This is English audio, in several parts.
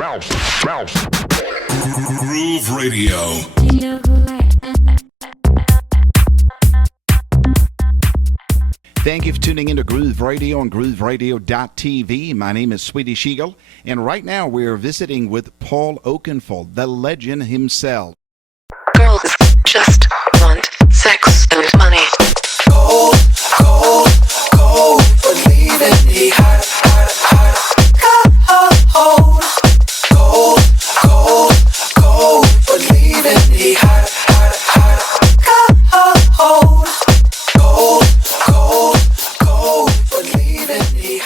Groove Radio. Thank you for tuning into Groove Radio on grooveradio.tv. My name is Swedish Egil, and right now we're visiting with Paul Oakenfold, the legend himself. Girls just want sex and money. Go, go, go, believe in me. Go, go, go, believe in me.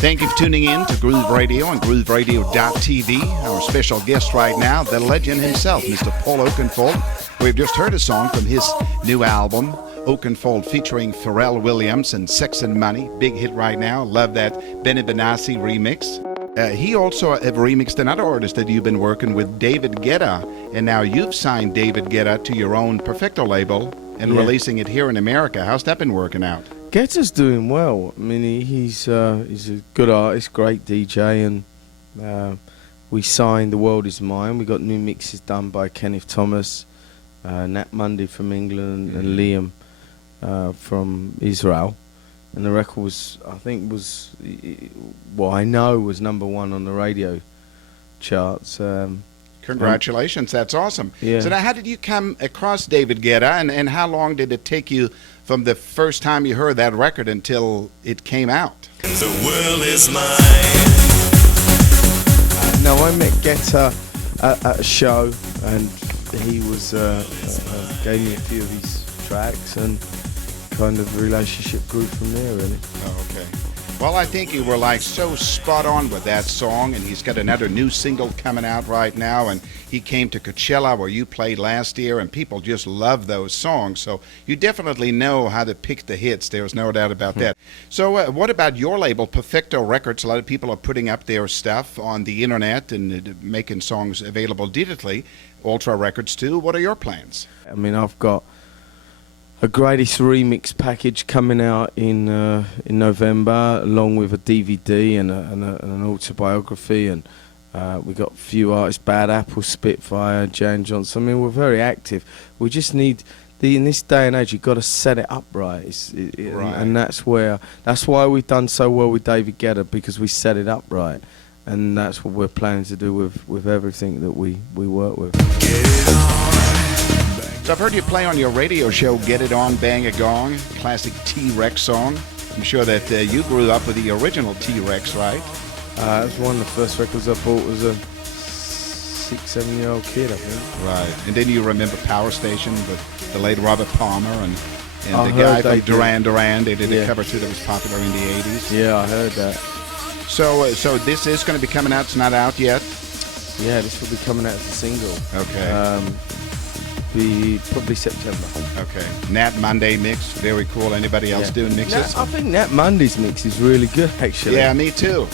Thank you for tuning in to Groove Radio on grooveradio.tv. Our special guest right now, the legend himself, Mr. Paul Oakenfold. We've just heard a song from his new album, Oakenfold, featuring Pharrell Williams and Sex and Money. Big hit right now. Love that Benny Benassi remix. He also have remixed another artist that you've been working with, David Guetta. And now you've signed David Guetta to your own Perfecto label and releasing it here in America. How's that been working out? Guetta's doing well. I mean, he's a good artist, great DJ, and we signed The World Is Mine. We got new mixes done by Kenneth Thomas, Nat Mundy from England, and Liam from Israel. And the record was, I think, was number one on the radio charts. Congratulations, that's awesome. Yeah. So now how did you come across David Guetta, and how long did it take you from the first time you heard that record until it came out? The world is mine. No, I met Guetta at a show, and he was gave me a few of his tracks, and kind of the relationship grew from there, really. Oh, okay. Well, I think you were like so spot on with that song, and he's got another new single coming out right now, and he came to Coachella where you played last year, and people just love those songs, so you definitely know how to pick the hits. There's no doubt about that. So what about your label, Perfecto Records? A lot of people are putting up their stuff on the internet and making songs available digitally. Ultra Records too. What are your plans? I mean, I've got a greatest remix package coming out in November, along with a DVD and an autobiography, and we got a few artists: Bad Apple, Spitfire, Jan Johnson. I mean, we're very active. We just need in this day and age, you've got to set it up right. Right. And that's why we've done so well with David Guetta, because we set it up right, and that's what we're planning to do with everything that we work with. So I've heard you play on your radio show, Get It On, Bang a Gong, classic T-Rex song. I'm sure that you grew up with the original T-Rex, right? It was one of the first records I bought as a 6-7-year-old kid, I think. Right. And then you remember Power Station with the late Robert Palmer and I the heard guy from they Duran Duran. They did a cover too that was popular in the 80s. Yeah, I heard that. So this is going to be coming out. It's not out yet? Yeah, this will be coming out as a single. Okay. Probably September. Okay. Nat Monday mix, very cool. Anybody else doing mixes? I think Nat Monday's mix is really good, actually. Yeah, me too.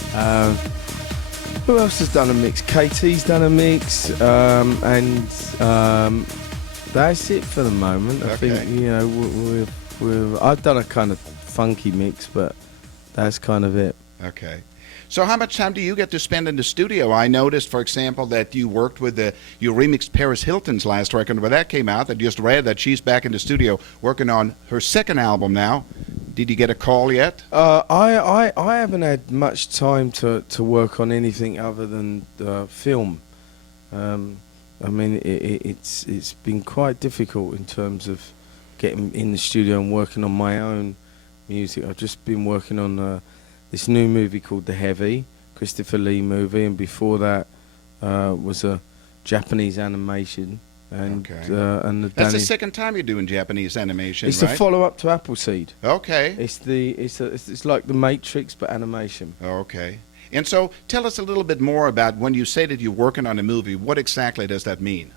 Who else has done a mix? KT's done a mix, and that's it for the moment. I think I've done a kind of funky mix, but that's kind of it. Okay. So how much time do you get to spend in the studio? I noticed, for example, that you worked with you remixed Paris Hilton's last record when that came out. I just read that she's back in the studio working on her second album now. Did you get a call yet? I haven't had much time to work on anything other than film. I mean, it's been quite difficult in terms of getting in the studio and working on my own music. I've just been working on this new movie called The Heavy, Christopher Lee movie, and before that was a Japanese animation. And that's the second time you're doing Japanese animation, it's right? the follow-up to Appleseed. Okay. It's like The Matrix, but animation. Okay. And so tell us a little bit more about when you say that you're working on a movie, what exactly does that mean?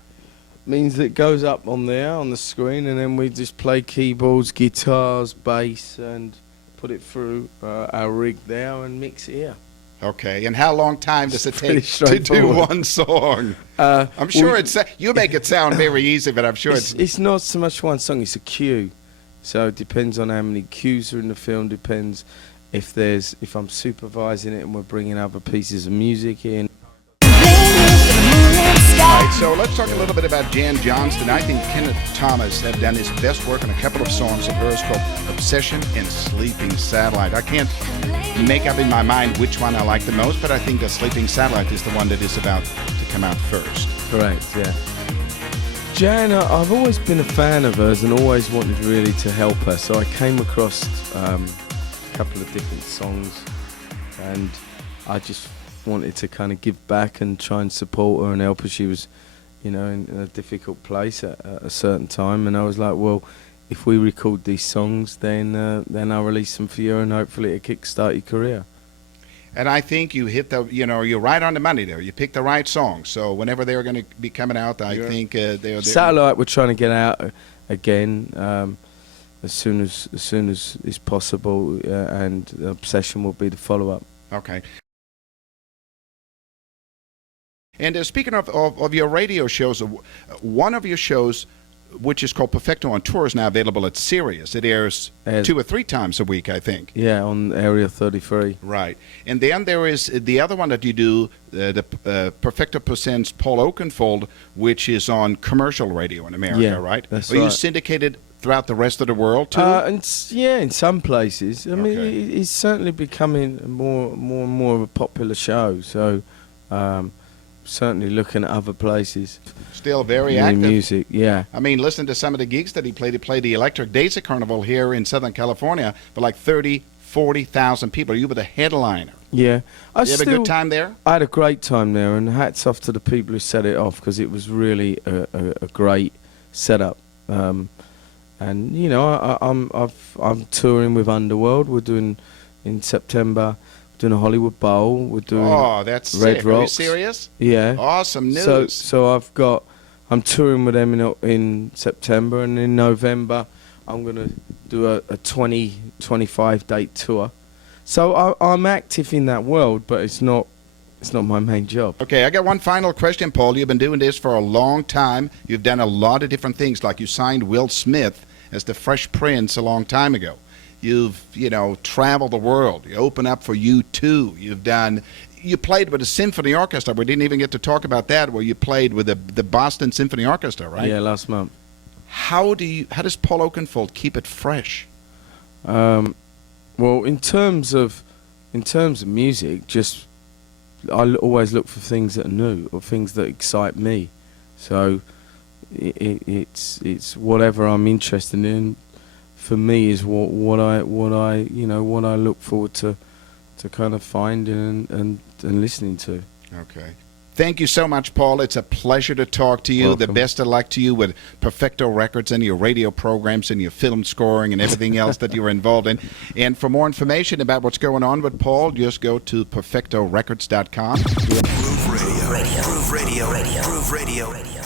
Means that it goes up on there, on the screen, and then we just play keyboards, guitars, bass, and put it through our rig there and mix it here. Okay, and how long time does it take to do one song? I'm sure you make it sound very easy, but I'm sure it's not so much one song, it's a cue. So it depends on how many cues are in the film, depends if I'm supervising it and we're bringing other pieces of music in. All right, so let's talk a little bit about Jan Johnston. I think Kenneth Thomas have done his best work on a couple of songs of hers called Obsession and Sleeping Satellite. I can't make up in my mind which one I like the most, but I think that Sleeping Satellite is the one that is about to come out first. Correct, yeah. Jan, I've always been a fan of hers and always wanted really to help her, so I came across a couple of different songs and I just wanted to kind of give back and try and support her and help her. She was, in a difficult place at a certain time, and I was like, well, if we record these songs, then I'll release them for you, and hopefully it'll kickstart your career. And I think you hit you're right on the money there. You picked the right song. So whenever they're going to be coming out, I think they're Satellite. We're trying to get out again as soon as is possible, and Obsession will be the follow-up. Okay. And speaking of your radio shows, one of your shows, which is called Perfecto on Tour, is now available at Sirius. It airs 2 or 3 times a week, I think. Yeah, on Area 33. Right. And then there is the other one that you do, the Perfecto Presents Paul Oakenfold, which is on commercial radio in America, right? That's Are right. you syndicated throughout the rest of the world, too? In some places. I mean, Okay. it's certainly becoming more and more of a popular show. So, certainly looking at other places. Still very in active. Music, yeah. I mean, listen to some of the gigs that he played. He played the Electric Daisy Carnival here in Southern California for like 30, 40,000 people. You were the headliner. Yeah. You have a good time there? I had a great time there, and hats off to the people who set it off, because it was really a great setup. And I'm touring with Underworld. We're doing in September. Doing a Hollywood Bowl. We're doing that's Red sick. Rocks. Are you serious? Yeah. Awesome news. So I'm touring with them in September, and in November I'm going to do a 25 date tour. So I'm active in that world, but it's not my main job. Okay, I got one final question, Paul. You've been doing this for a long time. You've done a lot of different things, like you signed Will Smith as the Fresh Prince a long time ago. You've, traveled the world. You open up for U2. You played with a symphony orchestra. We didn't even get to talk about that, where you played with the Boston Symphony Orchestra, right? Yeah, last month. How does Paul Oakenfold keep it fresh? Well, in terms of music, just I always look for things that are new or things that excite me. So it's whatever I'm interested in. For me, is what I look forward to kind of finding and listening to. Okay. Thank you so much, Paul. It's a pleasure to talk to you. Welcome. The best of luck to you with Perfecto Records and your radio programs and your film scoring and everything else that you're involved in. And for more information about what's going on with Paul, just go to perfectorecords.com. Groove Radio. Groove Radio. Groove Radio.